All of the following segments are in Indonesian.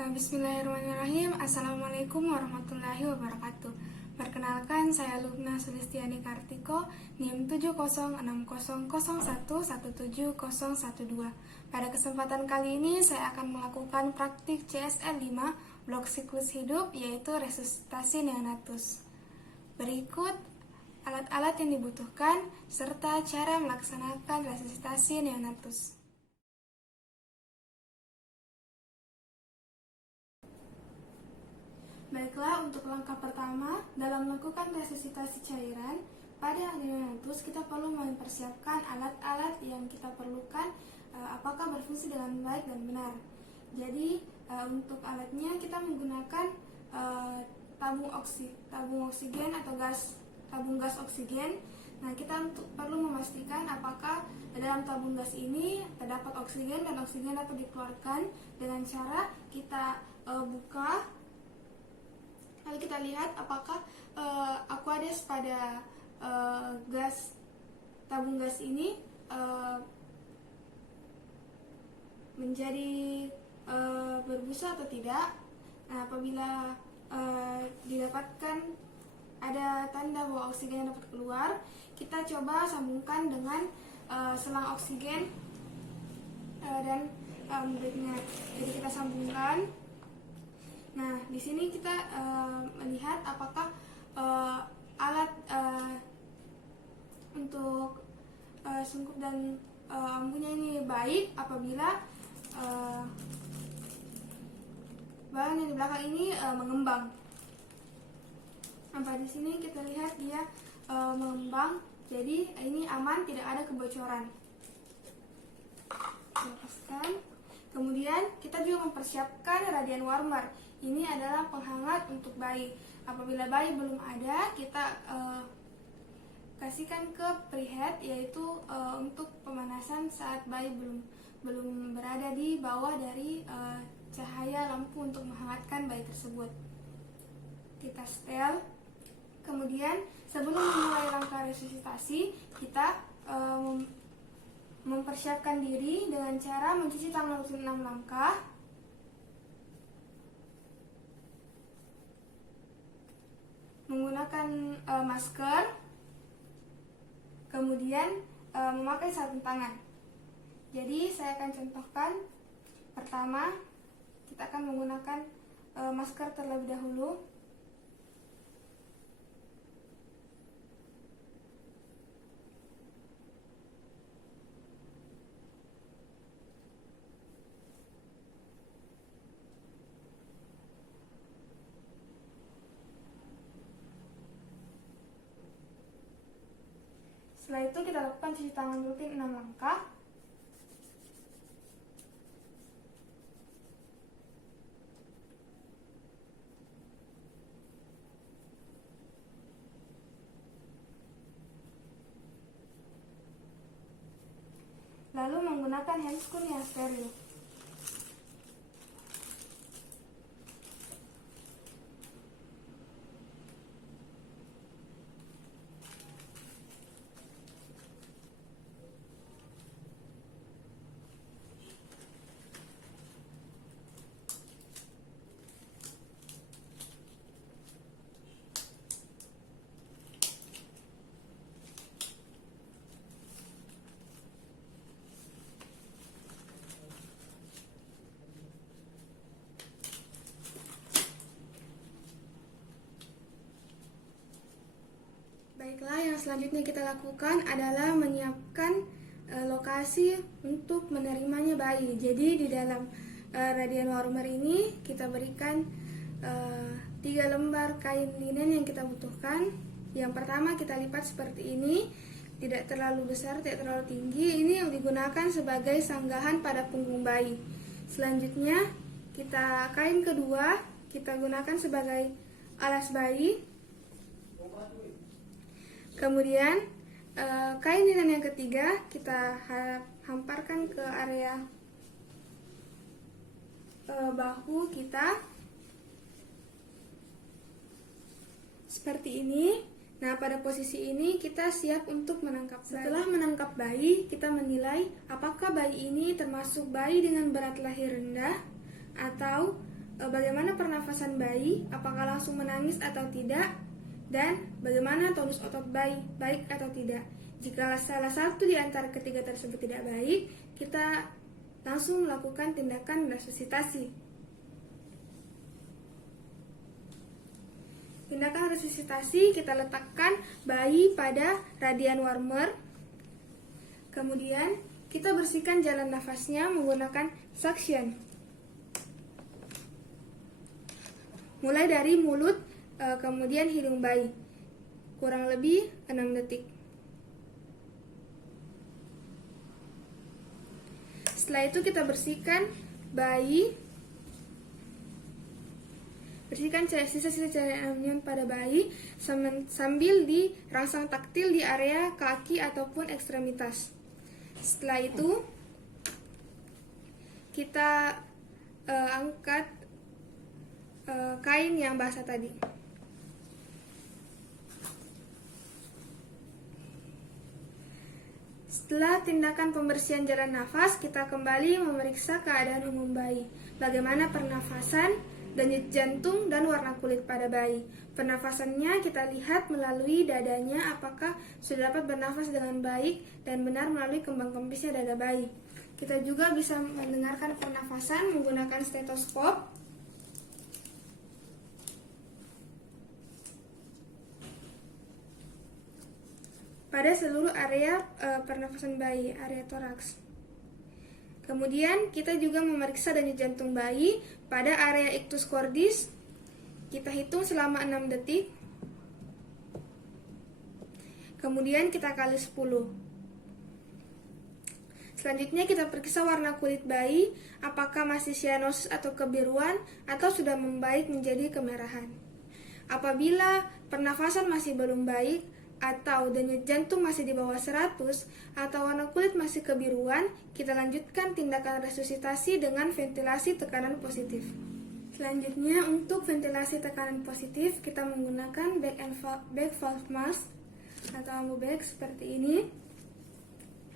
Bismillahirrahmanirrahim. Assalamualaikum warahmatullahi wabarakatuh. Perkenalkan, saya Lubna Sulistiani Kartiko, NIM 70600117012. Pada kesempatan kali ini saya akan melakukan praktik CSL 5 blok siklus hidup, yaitu resusitasi neonatus. Berikut alat-alat yang dibutuhkan serta cara melaksanakan resusitasi neonatus. Baiklah, untuk langkah pertama dalam melakukan resusitasi cairan pada neonatus, kita perlu mempersiapkan alat-alat yang kita perlukan apakah berfungsi dengan baik dan benar. Jadi untuk alatnya kita menggunakan tabung oksigen atau tabung gas oksigen. Nah, kita perlu memastikan apakah dalam tabung gas ini terdapat oksigen dan oksigen dapat dikeluarkan dengan cara kita buka. Lalu kita lihat apakah aqueous pada tabung gas ini menjadi berbusa atau tidak. Nah, apabila didapatkan ada tanda bahwa oksigen dapat keluar, kita coba sambungkan dengan selang oksigen dan breaknya. Jadi kita sambungkan. Nah, di sini kita melihat apakah alat untuk sungkup dan ambunya ini baik apabila bahan yang di belakang ini mengembang. Nah, di sini kita lihat dia mengembang, jadi ini aman, tidak ada kebocoran. Lepaskan. Kemudian kita juga mempersiapkan radiant warmer. Ini adalah penghangat untuk bayi. Apabila bayi belum ada, kita kasihkan ke preheat, yaitu untuk pemanasan saat bayi belum berada di bawah dari cahaya lampu untuk menghangatkan bayi tersebut. Kita setel. Kemudian sebelum memulai langkah resusitasi, kita mempersiapkan diri dengan cara mencuci tangan 6 langkah. Menggunakan masker, kemudian memakai sarung tangan. Jadi saya akan contohkan. Pertama, kita akan menggunakan masker terlebih dahulu. Setelah itu kita lakukan cuci tangan rutin 6 langkah. Lalu menggunakan handscoon yang steril. Baiklah, yang selanjutnya kita lakukan adalah menyiapkan lokasi untuk menerimanya bayi. Jadi di dalam radiant warmer ini kita berikan 3 lembar kain linen yang kita butuhkan. Yang pertama kita lipat seperti ini, tidak terlalu besar, tidak terlalu tinggi. Ini yang digunakan sebagai sanggahan pada punggung bayi. Selanjutnya kain kedua kita gunakan sebagai alas bayi. Kemudian kain linen yang ketiga kita hamparkan ke area bahu kita seperti ini. Nah, pada posisi ini kita siap untuk menangkap bayi. Setelah menangkap bayi, kita menilai apakah bayi ini termasuk bayi dengan berat lahir rendah atau bagaimana pernafasan bayi, apakah langsung menangis atau tidak, dan bagaimana tonus otot bayi, baik atau tidak. Jika salah satu di antara ketiga tersebut tidak baik, kita langsung melakukan tindakan resusitasi. Tindakan resusitasi, kita letakkan bayi pada radian warmer. Kemudian kita bersihkan jalan nafasnya menggunakan suction. Mulai dari mulut, kemudian hidung bayi. Kurang lebih 6 detik. Setelah itu kita bersihkan bayi. Bersihkan sisa-sisa cairan amnion pada bayi sambil dirangsang taktil di area kaki ataupun ekstremitas. Setelah itu kita angkat kain yang basah tadi. Setelah tindakan pembersihan jalan nafas, kita kembali memeriksa keadaan umum bayi. Bagaimana pernafasan, denyut jantung, dan warna kulit pada bayi. Pernafasannya kita lihat melalui dadanya apakah sudah dapat bernafas dengan baik dan benar melalui kembang kempisnya dada bayi. Kita juga bisa mendengarkan pernafasan menggunakan stetoskop. Pada seluruh area pernafasan bayi, area toraks. Kemudian kita juga memeriksa denyut jantung bayi pada area ictus cordis. Kita hitung selama 6 detik. Kemudian kita kali 10. Selanjutnya kita periksa warna kulit bayi, apakah masih cyanosis atau kebiruan atau sudah membaik menjadi kemerahan. Apabila pernafasan masih belum baik, atau denyut jantung masih di bawah 100, atau warna kulit masih kebiruan, kita lanjutkan tindakan resusitasi dengan ventilasi tekanan positif. Selanjutnya, untuk ventilasi tekanan positif, kita menggunakan back valve mask atau ambu bag seperti ini,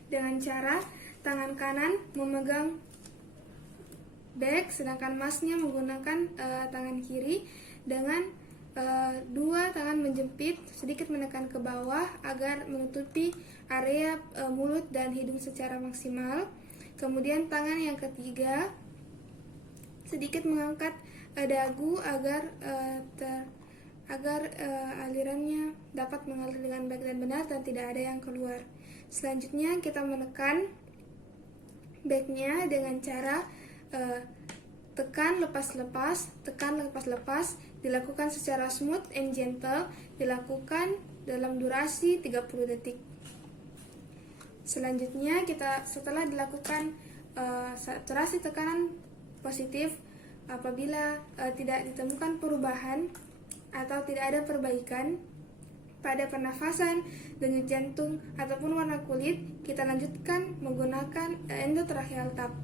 dengan cara tangan kanan memegang bag, sedangkan masknya menggunakan tangan kiri dengan dua tangan menjepit, sedikit menekan ke bawah agar menutupi area mulut dan hidung secara maksimal. Kemudian tangan yang ketiga sedikit mengangkat dagu agar alirannya dapat mengalir dengan baik dan benar dan tidak ada yang keluar. Selanjutnya kita menekan bagnya dengan cara tekan lepas-lepas, tekan lepas-lepas, dilakukan secara smooth and gentle, dilakukan dalam durasi 30 detik. Selanjutnya kita setelah dilakukan saturasi tekanan positif, apabila tidak ditemukan perubahan atau tidak ada perbaikan pada pernafasan, denyut jantung ataupun warna kulit, kita lanjutkan menggunakan endotracheal tube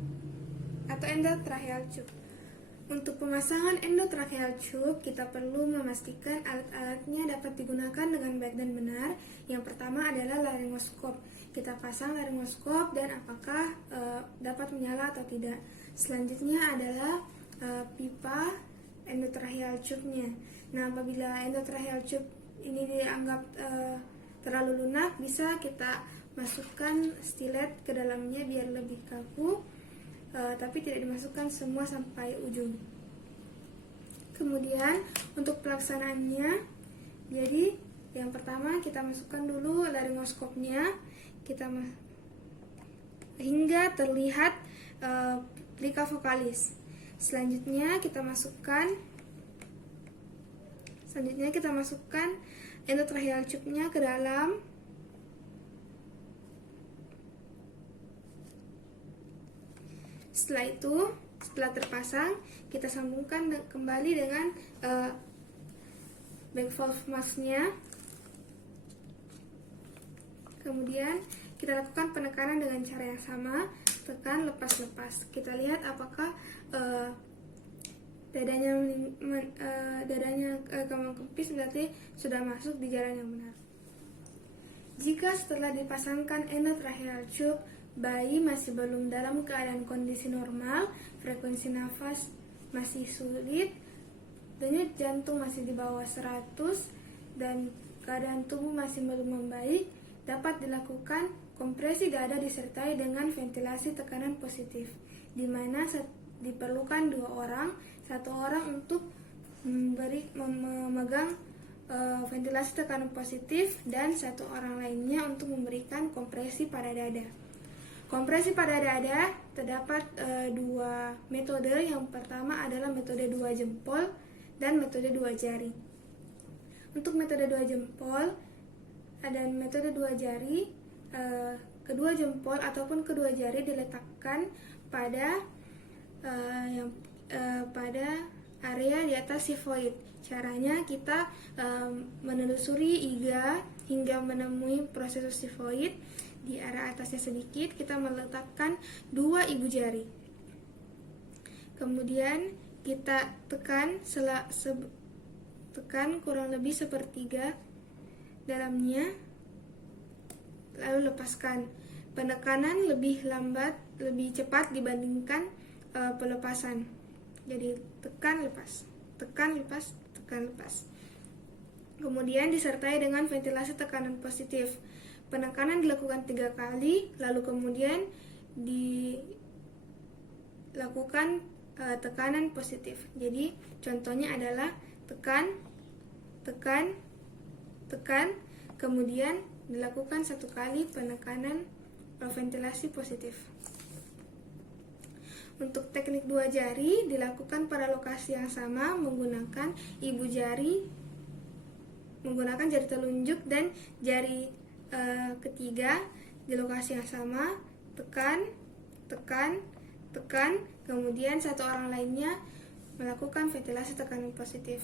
atau endotracheal tube. Untuk pemasangan endotracheal tube, kita perlu memastikan alat-alatnya dapat digunakan dengan baik dan benar. Yang pertama adalah laryngoskop. Kita pasang laryngoskop dan apakah dapat menyala atau tidak. Selanjutnya adalah pipa endotracheal tube-nya. Nah, apabila endotracheal tube ini dianggap terlalu lunak, bisa kita masukkan stilet ke dalamnya biar lebih kaku. Tapi tidak dimasukkan semua sampai ujung. Kemudian untuk pelaksanaannya, jadi yang pertama kita masukkan dulu laryngoskopnya, kita hingga terlihat plika vokalis. Selanjutnya kita masukkan endotracheal tube-nya ke dalam. Setelah itu, setelah terpasang, kita sambungkan kembali dengan back valve mask-nya. Kemudian kita lakukan penekanan dengan cara yang sama, tekan lepas-lepas. Kita lihat apakah dadanya kembang kempis, berarti sudah masuk di jalan yang benar. Jika setelah dipasangkan endotracheal tube, bayi masih belum dalam keadaan kondisi normal, frekuensi nafas masih sulit, denyut jantung masih di bawah 100, dan keadaan tubuh masih belum membaik, dapat dilakukan kompresi dada disertai dengan ventilasi tekanan positif, di mana diperlukan 2 orang, 1 orang untuk memegang ventilasi tekanan positif dan 1 orang lainnya untuk memberikan kompresi pada dada. Kompresi pada dada terdapat 2 metode. Yang pertama adalah metode 2 jempol dan metode 2 jari. Untuk metode 2 jempol dan metode 2 jari, kedua jempol ataupun kedua jari diletakkan pada pada area di atas sifoid. Caranya kita menelusuri iga hingga menemui proses sifoid. Di area atasnya sedikit kita meletakkan 2 ibu jari. Kemudian kita tekan kurang lebih sepertiga dalamnya, lalu lepaskan. Penekanan lebih lambat, lebih cepat dibandingkan pelepasan. Jadi tekan lepas, tekan lepas, tekan lepas. Kemudian disertai dengan ventilasi tekanan positif. Penekanan dilakukan 3 kali, lalu kemudian dilakukan tekanan positif. Jadi contohnya adalah tekan, tekan, tekan, kemudian dilakukan 1 kali penekanan ventilasi positif. Untuk teknik 2 jari dilakukan pada lokasi yang sama menggunakan ibu jari, menggunakan jari telunjuk dan jari ketiga di lokasi yang sama, tekan, tekan, tekan, kemudian 1 orang lainnya melakukan ventilasi tekanan positif.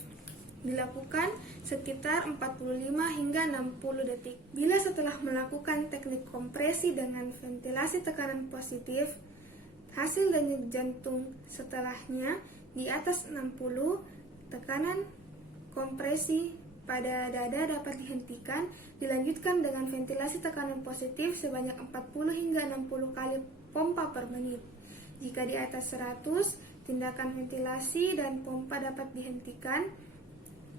Dilakukan sekitar 45 hingga 60 detik. Bila setelah melakukan teknik kompresi dengan ventilasi tekanan positif, hasil denyut jantung setelahnya di atas 60, tekanan kompresi pada dada dapat dihentikan, dilanjutkan dengan ventilasi tekanan positif sebanyak 40 hingga 60 kali pompa per menit. Jika di atas 100, tindakan ventilasi dan pompa dapat dihentikan.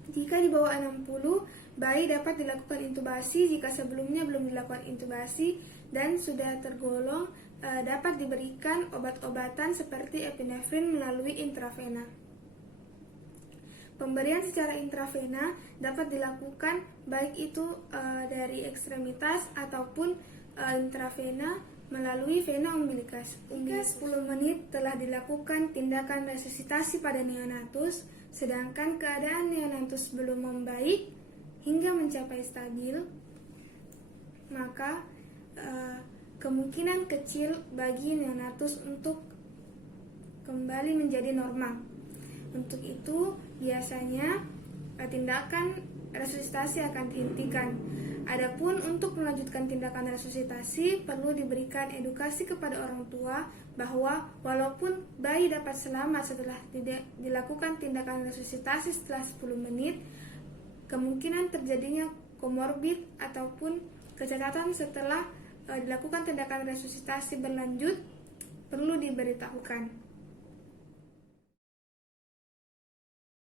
Jika di bawah 60, bayi dapat dilakukan intubasi jika sebelumnya belum dilakukan intubasi dan sudah tergolong dapat diberikan obat-obatan seperti epinefrin melalui intravena. Pemberian secara intravena dapat dilakukan baik itu dari ekstremitas ataupun intravena melalui vena umbilicus. Jika 10 menit telah dilakukan tindakan resusitasi pada neonatus, sedangkan keadaan neonatus belum membaik hingga mencapai stabil, maka kemungkinan kecil bagi neonatus untuk kembali menjadi normal. Untuk itu, biasanya tindakan resusitasi akan dihentikan. Adapun untuk melanjutkan tindakan resusitasi, perlu diberikan edukasi kepada orang tua bahwa walaupun bayi dapat selamat setelah dilakukan tindakan resusitasi setelah 10 menit, kemungkinan terjadinya komorbid ataupun kecacatan setelah dilakukan tindakan resusitasi berlanjut perlu diberitahukan.